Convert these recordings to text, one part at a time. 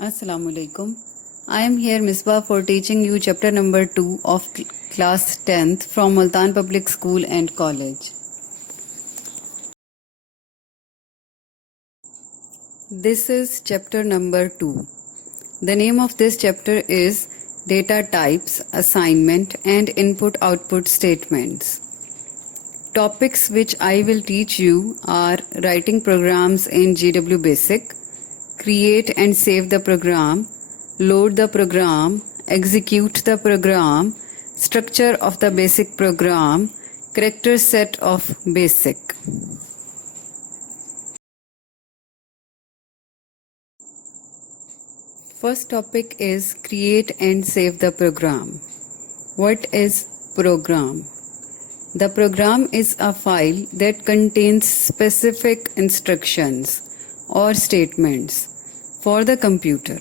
Assalamu alaikum. I am here Misbah for teaching you chapter number 2 of class 10th from Multan Public School and College. This is chapter number 2. The name of this chapter is Data Types, Assignment and Input-Output Statements. Topics which I will teach you are writing programs in GW Basic, create and save the program, load the program, execute the program, structure of the basic program, character set of basic. First topic is create and save the program. What is program? The program is a file that contains specific instructions or statements for the computer.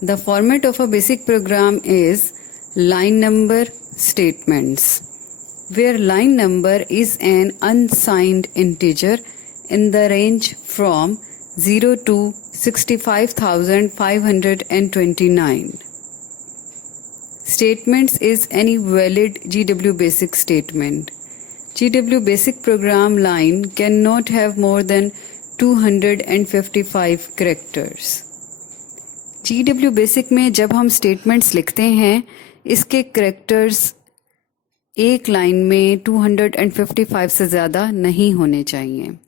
The format of a basic program is line number statements, where line number is an unsigned integer in the range from 0 to 65,529. Statements is any valid GW Basic statement. GW Basic program line cannot have more than 255 characters. GW Basic में जब हम statements लिखते हैं, इसके characters एक line में 255 से ज़्यादा नहीं होने चाहिए.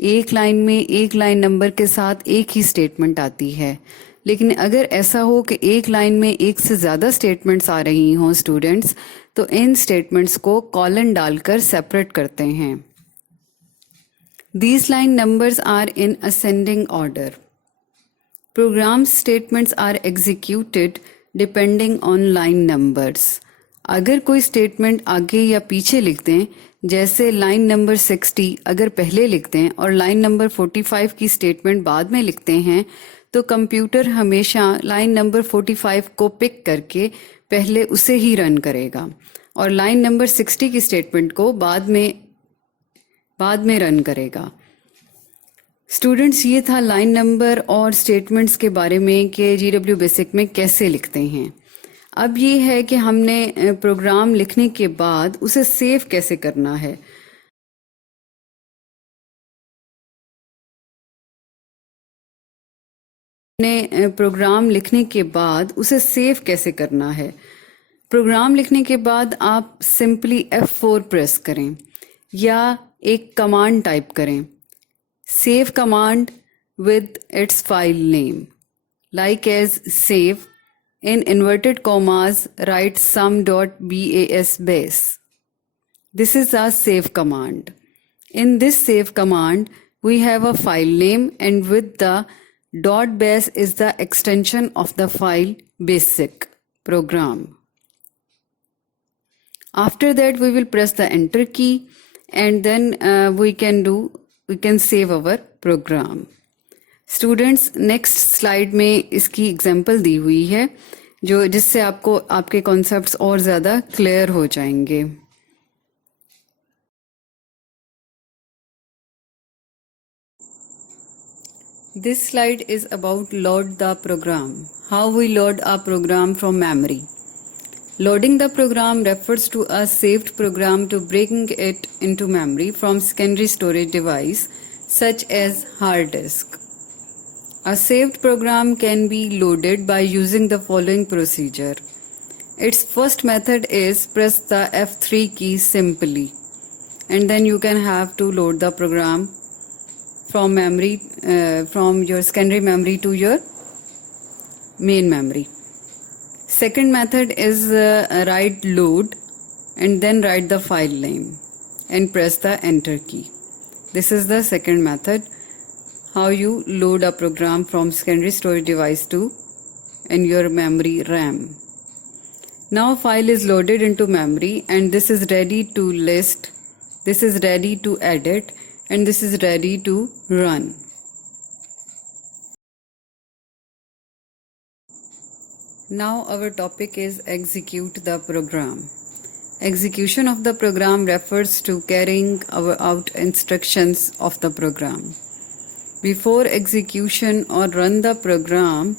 एक लाइन में एक लाइन नंबर के साथ एक ही स्टेटमेंट आती है, लेकिन अगर ऐसा हो कि एक लाइन में एक से ज़्यादा स्टेटमेंट्स आ रही हों स्टूडेंट्स, तो इन स्टेटमेंट्स को कॉलन डालकर सेपरेट करते हैं. These line numbers are in ascending order. Program statements are executed depending on line numbers. अगर कोई स्टेटमेंट आगे या पीछे लिख दें, जैसे लाइन नंबर 60 अगर पहले लिख दें और लाइन नंबर 45 की स्टेटमेंट बाद में लिखते हैं, तो कंप्यूटर हमेशा लाइन नंबर 45 को पिक करके पहले उसे ही रन करेगा और लाइन नंबर 60 की स्टेटमेंट को बाद में रन करेगा. स्टूडेंट्स, ये था लाइन नंबर और स्टेटमेंट्स के बारे में कि GW बेसिक में कैसे लिखते हैं. अब ये है कि हमने प्रोग्राम लिखने के बाद उसे सेव कैसे करना है. प्रोग्राम लिखने के बाद उसे सेव कैसे करना है. प्रोग्राम लिखने के बाद आप सिंपली F4 प्रेस करें या एक कमांड टाइप करें. Save command with its file name, like as save, in inverted commas write sum.bas base. This is a save command. In this save command, we have a file name, and with the .base is the extension of the file basic program. After that, we will press the enter key, and then we can save our program. Students, next slide में इसकी example दी हुई है जिससे आपको आपके concepts और ज़्यादा clear हो जाएंगे. This slide is about load the program. How we load a program from memory. Loading the program refers to a saved program to bring it into memory from secondary storage device such as hard disk. A saved program can be loaded by using the following procedure. Its first method is press the F3 key simply, and then you can have to load the program from memory, from your secondary memory to your main memory. Second method is write load and then write the file name and press the enter key. This is the second method, how you load a program from secondary storage device to in your memory RAM. Now file is loaded into memory, and this is ready to list, this is ready to edit, and this is ready to run. Now our topic is execute the program. Execution of the program refers to carrying out instructions of the program. Before execution or run the program,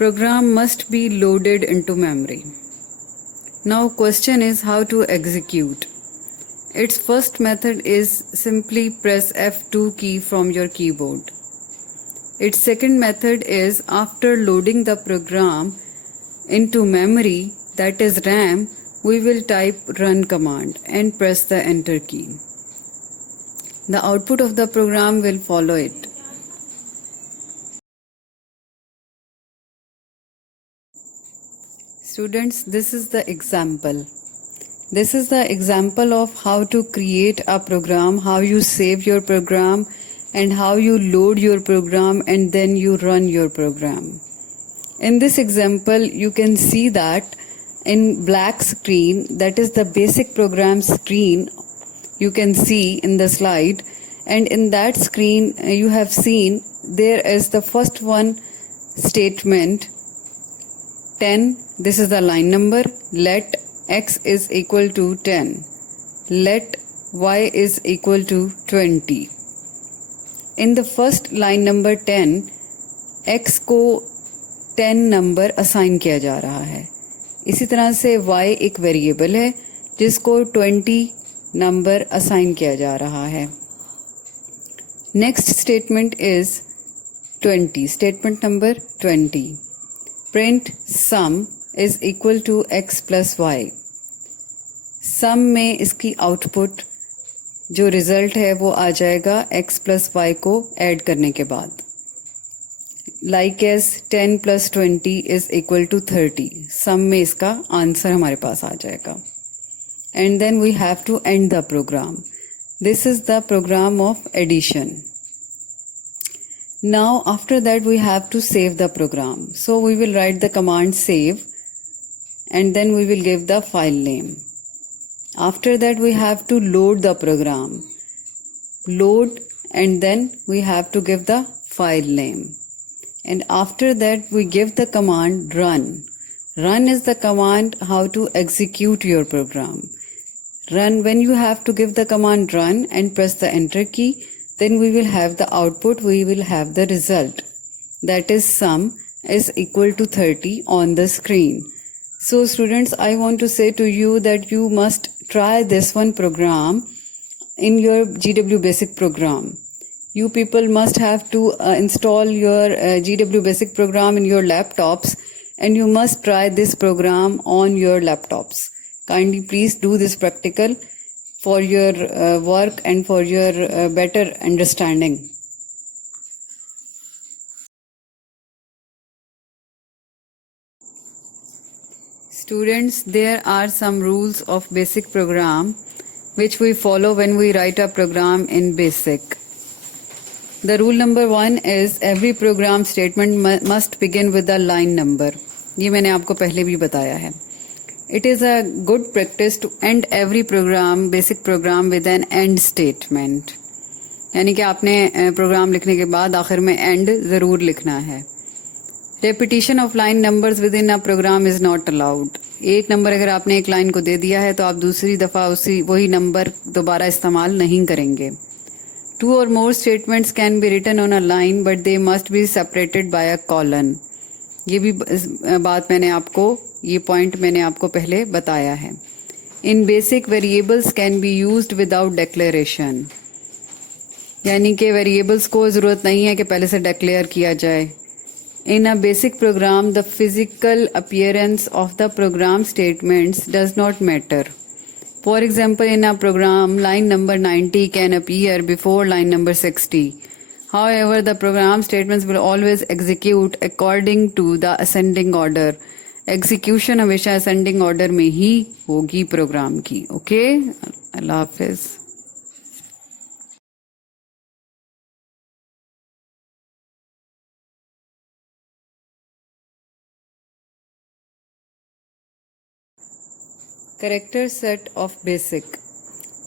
program must be loaded into memory. Now question is how to execute. Its first method is simply press F2 key from your keyboard. Its second method is after loading the program into memory, that is RAM, we will type run command and press the enter key. The output of the program will follow it. Students, this is the example. This is the example of how to create a program, how you save your program, and how you load your program and then you run your program. In this example, you can see that in black screen, that is the basic program screen, you can see in the slide, and in that screen you have seen there is the first one statement 10. This is the line number. Let x is equal to 10. Let y is equal to 20. In the first line number 10, x को 10 number assign किया जा रहा है. इसी तरह से y एक variable है जिसको 20 नंबर असाइन किया जा रहा है. Next statement is 20. Statement number 20. Print sum is equal to x plus y. Sum में इसकी आउटपुट जो रिजल्ट है वो आ जाएगा x प्लस वाई को ऐड करने के बाद. Like as 10 plus 20 is equal to 30. Sum में इसका आंसर हमारे पास आ जाएगा. And then we have to end the program. This is the program of addition. Now after that we have to save the program. So we will write the command save and then we will give the file name. After that we have to load the program. Load and then we have to give the file name. And after that we give the command run. Run is the command how to execute your program. Run, when you have to give the command run and press the enter key, then we will have the output, we will have the result. That is sum is equal to 30 on the screen. So students, I want to say to you that you must try this one program in your GW Basic program. You people must have to install your GW Basic program in your laptops and you must try this program on your laptops. Kindly please do this practical for your work and for your better understanding. Students, there are some rules of basic program which we follow when we write a program in basic. The rule number 1 is every program statement must begin with the line number. ये मैंने आपको पहले भी बताया है. It is a good practice to end every program, basic program with an end statement. यानी कि आपने प्रोग्राम लिखने के बाद आखिर में end ज़रूर लिखना है. Repetition of line numbers within a program is not allowed. एक नंबर अगर आपने एक लाइन को दे दिया है तो आप दूसरी दफ़ा वही नंबर दोबारा इस्तेमाल नहीं करेंगे. 2 or more statements can be written on a line but they must be separated by a colon. ये भी बात ये पॉइंट मैंने आपको पहले बताया है. In BASIC variables can be used without declaration. यानी कि वेरिएबल्स को ज़रूरत नहीं है कि पहले से डिक्लेयर किया जाए. In a BASIC program the physical appearance of the program statements does not matter. For example, in a program line number 90 can appear before line number 60. However, the program statements will always execute according to the ascending order. Execution हमेशा ascending order में ही होगी programme की. Okay, Allah Hafiz. Character set of basic.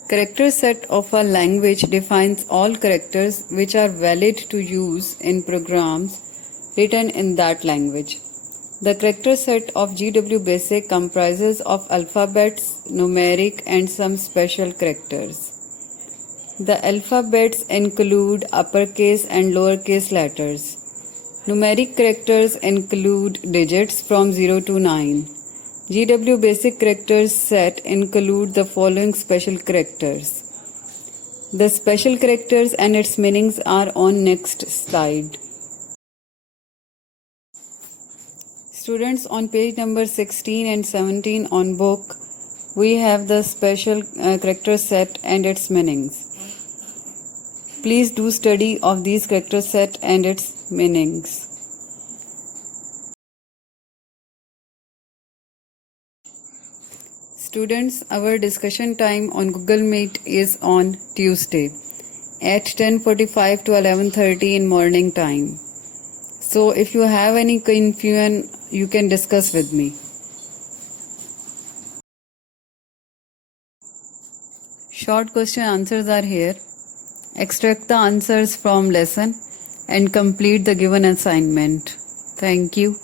Character set of a language defines all characters which are valid to use in programs written in that language. The character set of GW Basic comprises of alphabets, numeric and some special characters. The alphabets include uppercase and lowercase letters. Numeric characters include digits from 0 to 9. GW basic characters set include the following special characters. The special characters and its meanings are on next slide. Students, on page number 16 and 17 on book, we have the special character set and its meanings. Please do study of these character set and its meanings. Students, our discussion time on Google Meet is on Tuesday at 10:45 to 11:30 in morning time. So if you have any confusion, you can discuss with me. Short question answers are here. Extract the answers from lesson and complete the given assignment. Thank you.